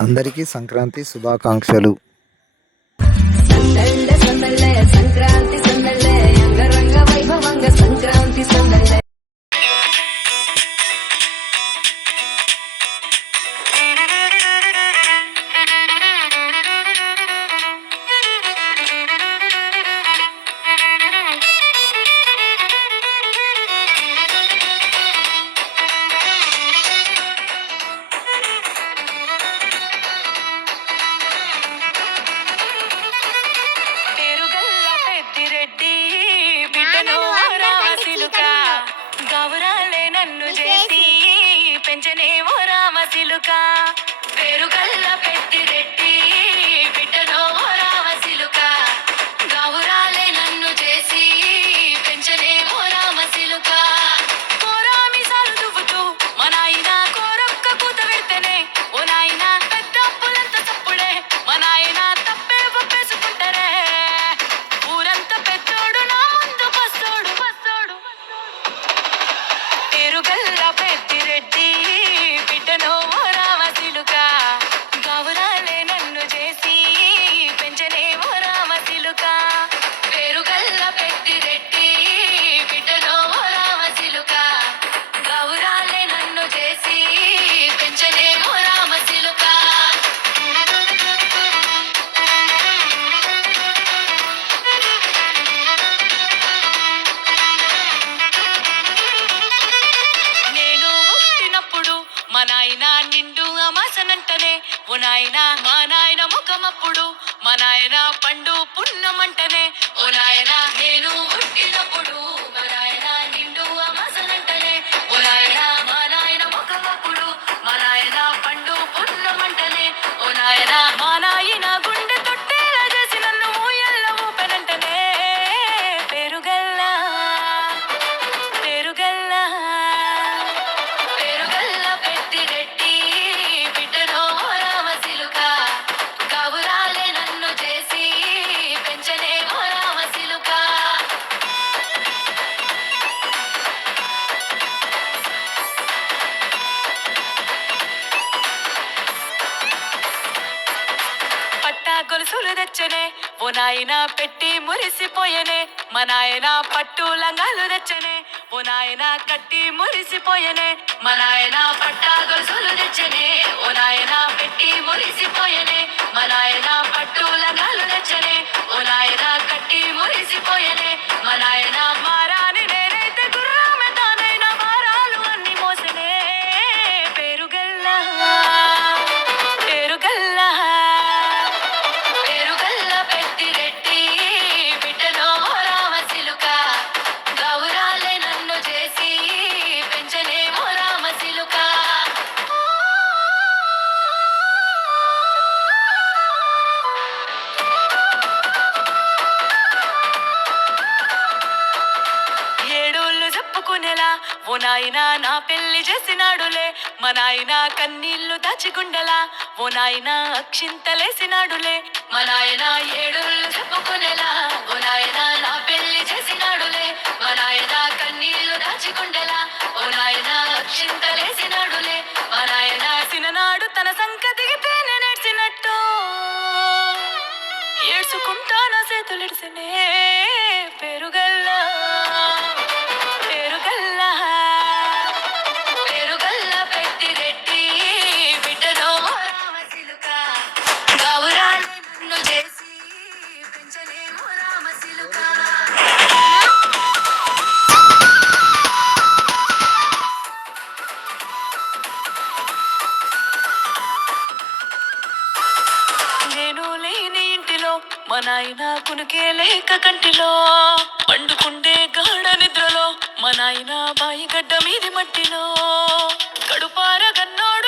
అందరికీ సంక్రాంతి శుభాకాంక్షలు. సందళ్ళ సందళ్ళ సంక్రాంతి సందళ్ళ అంగరంగ వైభవంగ సంక్రాంతి సందళ్ళ. గౌరాలే నన్ను చేసి పెంచనేమో రామసిలుక పేరు గల్ల పెద్దిరెడ్డి బిడ్డనో రామసిలుక గౌరాలే నన్ను చేసి పెంచనేమో రామసిలుక కోరామిసాలు దువ్వుతూ మా నాయన కోరొక్క కూత పెడితేనే ఓ నాయన పెద్ద అప్పులంత తప్పుడే మా నాయన తప్పే ఒప్పేసుకుంటారే ఊరంతా పెద్దోడు నా ముందు బస్తోడు బస్తోడు పేరుగల్ల పెద్దిరెడ్డి బిడ్డనో రామసిలుక గౌరాలే నన్ను చేసి పెంచనేమో రామసిలుక పేరుగల్ల పెద్దిరెడ్డి బిడ్డనో రామసిలుక గౌరాలే నన్ను చేసి పెంచనేమో రామసిలుక. మా నాయన నిండు అమాసనంటనే ఓ నాయన మా నాయన ముఖమప్పుడు మా నాయన పండు పున్నమంటనే ఓ నాయన నేను పుట్టినప్పుడు మా నాయన నిండు అమాసనంటనే ఓ నాయన మా నాయన ముఖమప్పుడు మా నాయన పండు పున్నమంటనే ఓ నాయన మా నాయన గుండె తొట్టేలా చేసి నన్ను ఊయల్ల ఊపెనంటనే పేరుగల్లా పేరుగల్లా పెద్దిరెడ్డి బిడ్డనో రామసిలుక గౌరాలే నన్ను చేసి పెంచనేమో రామసిలుక. పట్టా గొలుసులు తెచ్చనే ఓ నాయన పెట్టి మురిసిపోయనే మా నాయన పట్టు లంగాలు తెచ్చనే ఓ నాయన కట్టి మురిసిపోయనే మా నాయన పట్టా గొలుసులు తెచ్చనే ఓ నాయన పెట్టి మురిసిపోయనే మా నాయన పట్టు లంగాలు తెచ్చనే ఓ నాయన కట్టి మురిసిపోయనే మా నాయన మారాని నేనైతే గుర్రామె తానైన మారాలు అన్ని మోసనే పేరుగల్లా పేరుగల్లా పేరుగల్ల పెద్దిరెడ్డి బిడ్డనో రామసిలుక గౌరాలే నన్ను చేసి పెంచనేమో రామసిలుక. ఏడోళ్ళు చెప్పుకునేలా ఓ నాయన నా పెళ్లి చేసినాడులే మా నాయన కన్నీళ్లు దాచిగుండలా ఓ నాయన అక్షింతలేసినాడులే మా నాయన ఏడోళ్ళు చెప్పుకునేలా ఓ నాయన నా పెళ్లి చేసినాడులే మా నాయన కన్నీళ్లు దాచిగుండలా ఓ నాయన అక్షింతలేసినాడులే మా నాయన సిననాడు తన సంకతికి తేనె నేర్చినట్టు ఏడ్చుకుంటానా చేతులిడిసినే పేరుగల్లా పేరుగల్లా పేరుగల్ల పెద్దిరెడ్డి బిడ్డనో రామసిలుక గౌరాలే నన్ను చేసి పెంచనేమో రామసిలుక. నేను లేని ఇంటిలో మా నాయన కునుకే లేక కంటిలో పండుకుండే గాఢ నిద్రలో మా నాయన బాయి గడ్డ మీది మట్టిలో కడుపార గన్నోడు